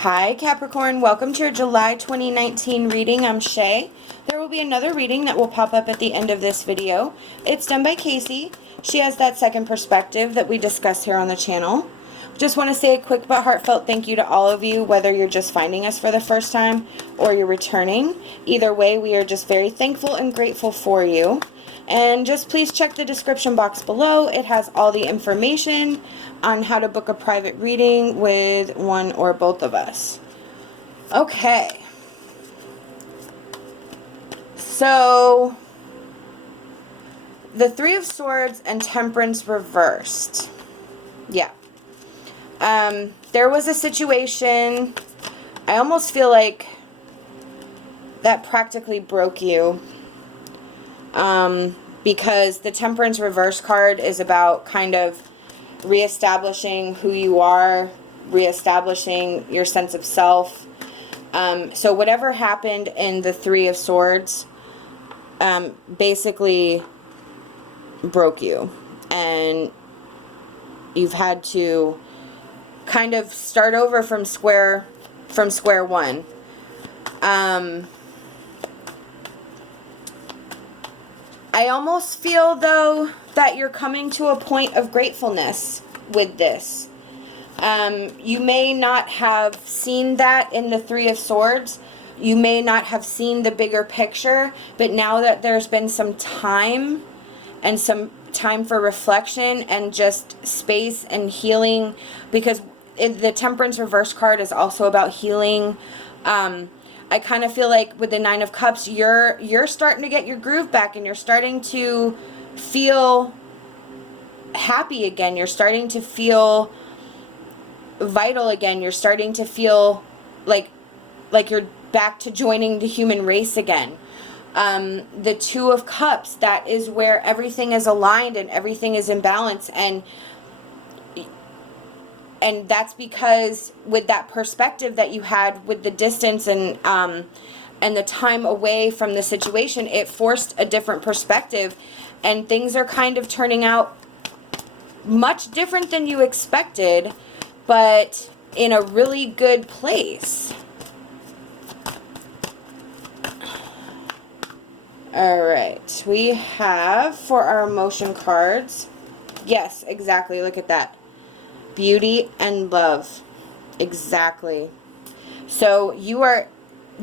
Hi Capricorn, welcome to your July 2019 reading. I'm SHAE. There will be another reading that will pop up at the end of this video. It's done by KACEE. She has that second perspective that we discuss here on the channel. Just want to say a quick but heartfelt thank you to all of you, whether you're just finding us for the first time or you're returning. Either way, we are just very thankful and grateful for you. And just please check the description box below. It has all the information on how to book a private reading with one or both of us. Okay. So, the Three of Swords and Temperance reversed. Yeah. There was a situation, I almost feel like that practically broke you. Because the Temperance reverse card is about kind of reestablishing who you are, reestablishing your sense of self. So whatever happened in the Three of Swords basically broke you, and you've had to kind of start over from square one. I almost feel, though, that you're coming to a point of gratefulness with this. You may not have seen that in the Three of Swords. You may not have seen the bigger picture, but now that there's been some time and some time for reflection and just space and healing, because the Temperance reverse card is also about healing. I kind of feel like with the Nine of Cups, you're starting to get your groove back, and you're starting to feel happy again. You're starting to feel vital again. You're starting to feel like you're back to joining the human race again. The Two of Cups, that is where everything is aligned and everything is in balance, and that's because with that perspective that you had with the distance and the time away from the situation, it forced a different perspective, and things are kind of turning out much different than you expected, but in a really good place. Alright, we have for our emotion cards, yes, exactly, look at that. Beauty and love. Exactly. So you are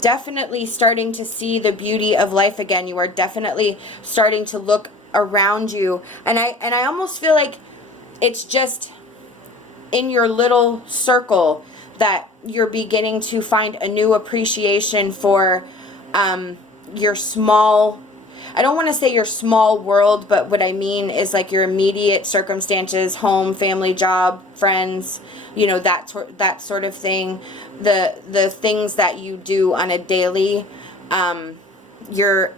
definitely starting to see the beauty of life again. You are definitely starting to look around you. And I almost feel like it's just in your little circle that you're beginning to find a new appreciation for your small, I don't want to say your small world, but what I mean is like your immediate circumstances, home, family, job, friends, you know, that sort of thing. The things that you do on a daily, you're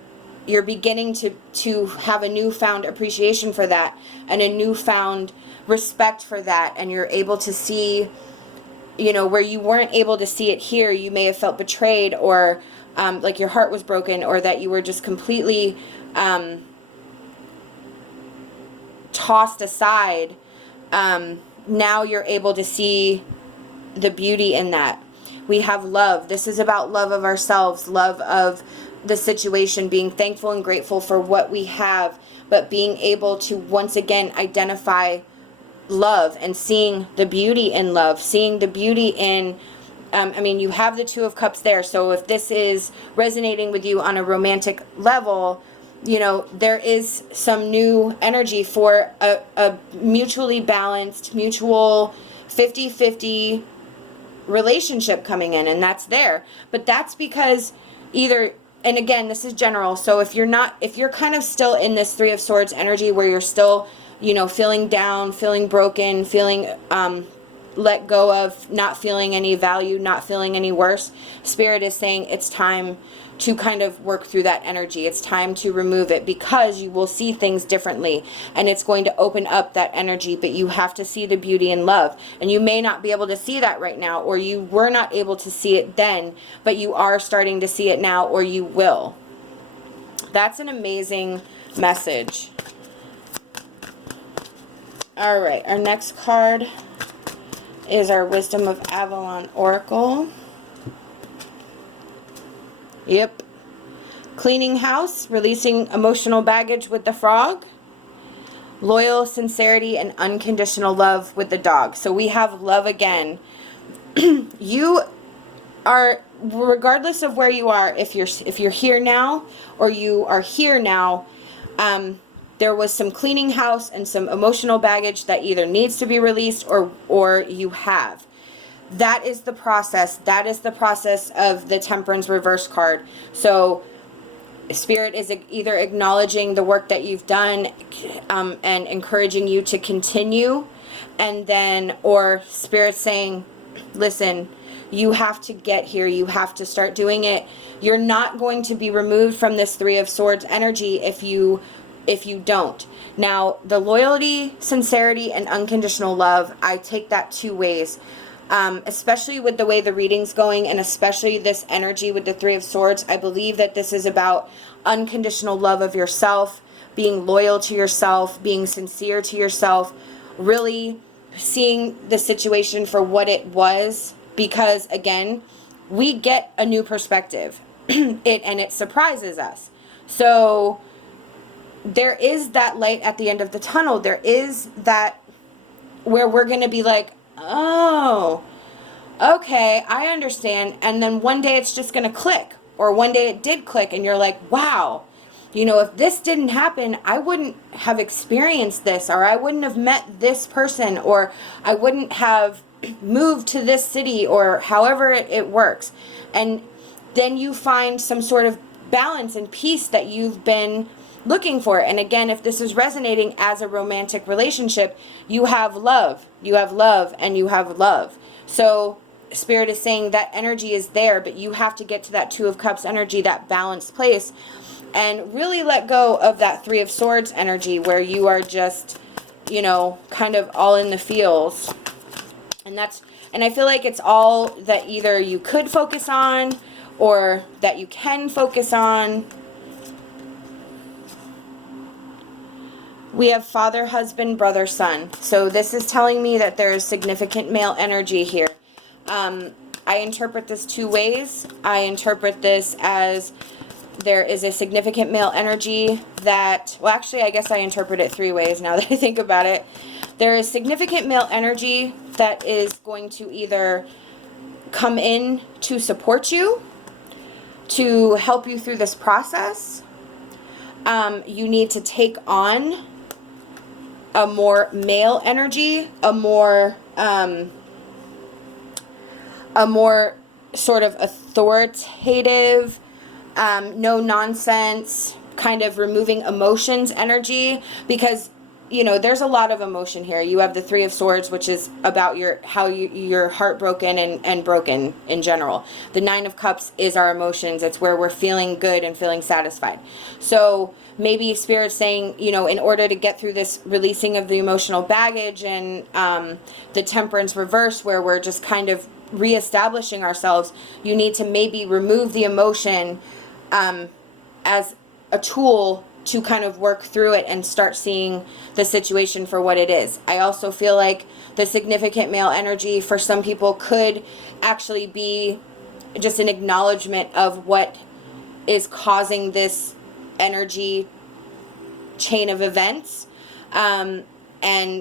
beginning to have a newfound appreciation for that and a newfound respect for that, and you're able to see, you know, where you weren't able to see it here. You may have felt betrayed, or like your heart was broken, or that you were just completely tossed aside. Now you're able to see the beauty in that. We have love. This is about love of ourselves, love of the situation, being thankful and grateful for what we have, but being able to once again identify love and seeing the beauty in love, seeing the beauty in I mean, you have the Two of Cups there, so if this is resonating with you on a romantic level, you know, there is some new energy for a mutually balanced, mutual 50-50 relationship coming in, and that's there. But that's because either, and again, this is general, so if you're kind of still in this Three of Swords energy where you're still, you know, feeling down, feeling broken, feeling let go of, not feeling any value, not feeling any worse, Spirit is saying it's time to kind of work through that energy. It's time to remove it, because you will see things differently, and it's going to open up that energy, but you have to see the beauty in love. And you may not be able to see that right now, or you were not able to see it then, but you are starting to see it now, or you will. That's an amazing message. All right, our next card is our Wisdom of Avalon Oracle. Yep. Cleaning house, releasing emotional baggage with the frog. Loyal, sincerity, and unconditional love with the dog. So we have love again. You are, regardless of where you are, if you're here now or you are here now, there was some cleaning house and some emotional baggage that either needs to be released or you have. That is the process. That is the process of the Temperance reverse card. So Spirit is either acknowledging the work that you've done and encouraging you to continue, and then, or Spirit saying, listen, you have to get here. You have to start doing it. You're not going to be removed from this Three of Swords energy if you don't. Now, the loyalty, sincerity, and unconditional love, I take that two ways. Especially with the way the reading's going, and especially this energy with the Three of Swords, I believe that this is about unconditional love of yourself, being loyal to yourself, being sincere to yourself, really seeing the situation for what it was, because again, we get a new perspective and it surprises us. So there is that light at the end of the tunnel. There is that where we're going to be like, oh, okay, I understand. And then one day it's just going to click, or one day it did click and you're like, wow, you know, if this didn't happen, I wouldn't have experienced this, or I wouldn't have met this person, or I wouldn't have moved to this city, or however it works. And then you find some sort of balance and peace that you've been looking for. And again, if this is resonating as a romantic relationship, you have love, and you have love. So Spirit is saying that energy is there, but you have to get to that Two of Cups energy, that balanced place, and really let go of that Three of Swords energy where you are just, you know, kind of all in the feels. And I feel like it's all that either you could focus on or that you can focus on. We have father, husband, brother, son. So this is telling me that there is significant male energy here. I interpret this two ways. I interpret this as there is a significant male energy that, well, actually, I guess I interpret it three ways now that I think about it. There is significant male energy that is going to either come in to support you, to help you through this process. You need to take on a more male energy, a more sort of authoritative, no nonsense, kind of removing emotions energy, because you know there's a lot of emotion here. You have the Three of Swords, which is about you're heartbroken and broken in general. The Nine of Cups is our emotions. It's where we're feeling good and feeling satisfied. So maybe Spirit's saying, you know, in order to get through this releasing of the emotional baggage and the Temperance reverse, where we're just kind of reestablishing ourselves, you need to maybe remove the emotion as a tool to kind of work through it and start seeing the situation for what it is. I also feel like the significant male energy for some people could actually be just an acknowledgement of what is causing this energy chain of events. And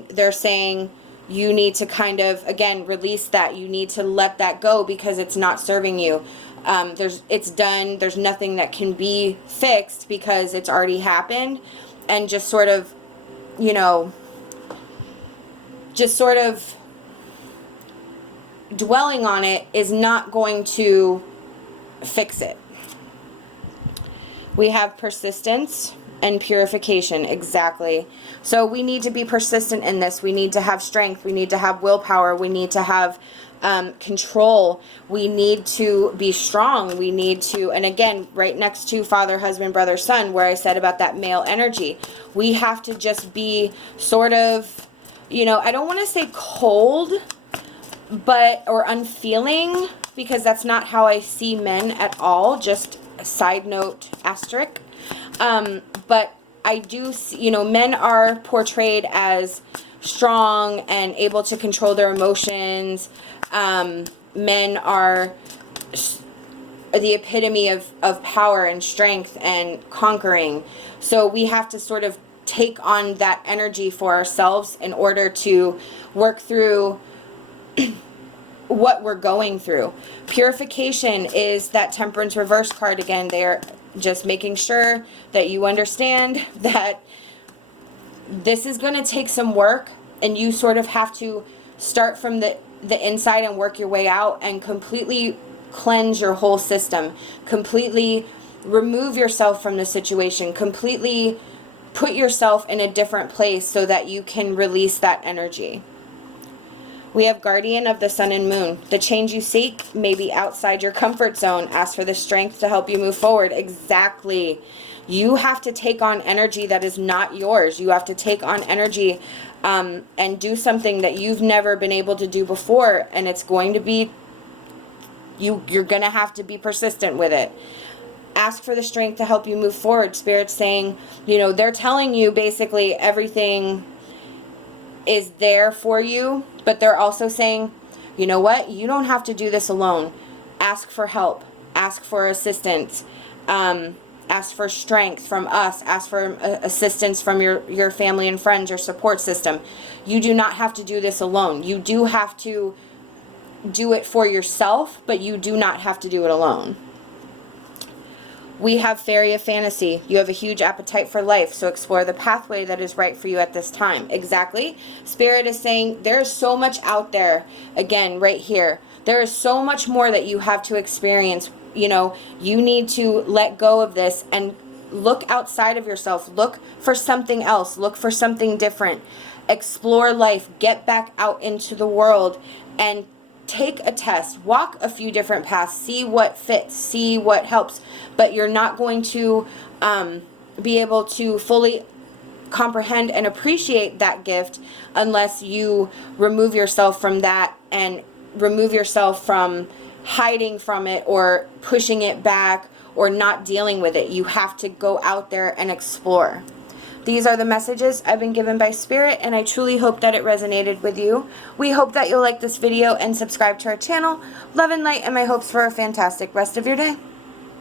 they're saying you need to kind of, again, release that. You need to let that go because it's not serving you. It's done. There's nothing that can be fixed because it's already happened. And just sort of, you know, just sort of dwelling on it is not going to fix it. We have persistence and purification. Exactly. So we need to be persistent in this. We need to have strength. We need to have willpower. We need to have control. We need to be strong. We need to, and again, right next to father, husband, brother, son, where I said about that male energy, we have to just be sort of, you know, I don't want to say cold, or unfeeling, because that's not how I see men at all. Just a side note, asterisk. But I do see, you know, men are portrayed as strong and able to control their emotions. Men are the epitome of power and strength and conquering. So we have to sort of take on that energy for ourselves in order to work through what we're going through. Purification is that Temperance reverse card again. They're just making sure that you understand that this is going to take some work, and you sort of have to start from the inside and work your way out and completely cleanse your whole system, completely remove yourself from the situation, completely put yourself in a different place so that you can release that energy. We have Guardian of the Sun and Moon. The change you seek may be outside your comfort zone. Ask for the strength to help you move forward. Exactly. You have to take on energy that is not yours. You have to take on energy and do something that you've never been able to do before, and it's going to be, you're going to have to be persistent with it. Ask for the strength to help you move forward. Spirit's saying, you know, they're telling you basically everything is there for you, but they're also saying, you know what, you don't have to do this alone. Ask for help. Ask for assistance. Ask for strength from us. Ask for assistance from your family and friends, your support system. You do not have to do this alone. You do have to do it for yourself, but you do not have to do it alone. We have Fairy of Fantasy. You have a huge appetite for life, so explore the pathway that is right for you at this time. Exactly. Spirit is saying there's so much out there, again, right here. There is so much more that you have to experience. You know, you need to let go of this and look outside of yourself. Look for something else. Look for something different. Explore life. Get back out into the world and take a test. Walk a few different paths. See what fits. See what helps. But you're not going to be able to fully comprehend and appreciate that gift unless you remove yourself from that and remove yourself from hiding from it or pushing it back or not dealing with it. You have to go out there and explore. These are the messages I've been given by Spirit, and I truly hope that it resonated with you. We hope that you'll like this video and subscribe to our channel. Love and light, and my hopes for a fantastic rest of your day.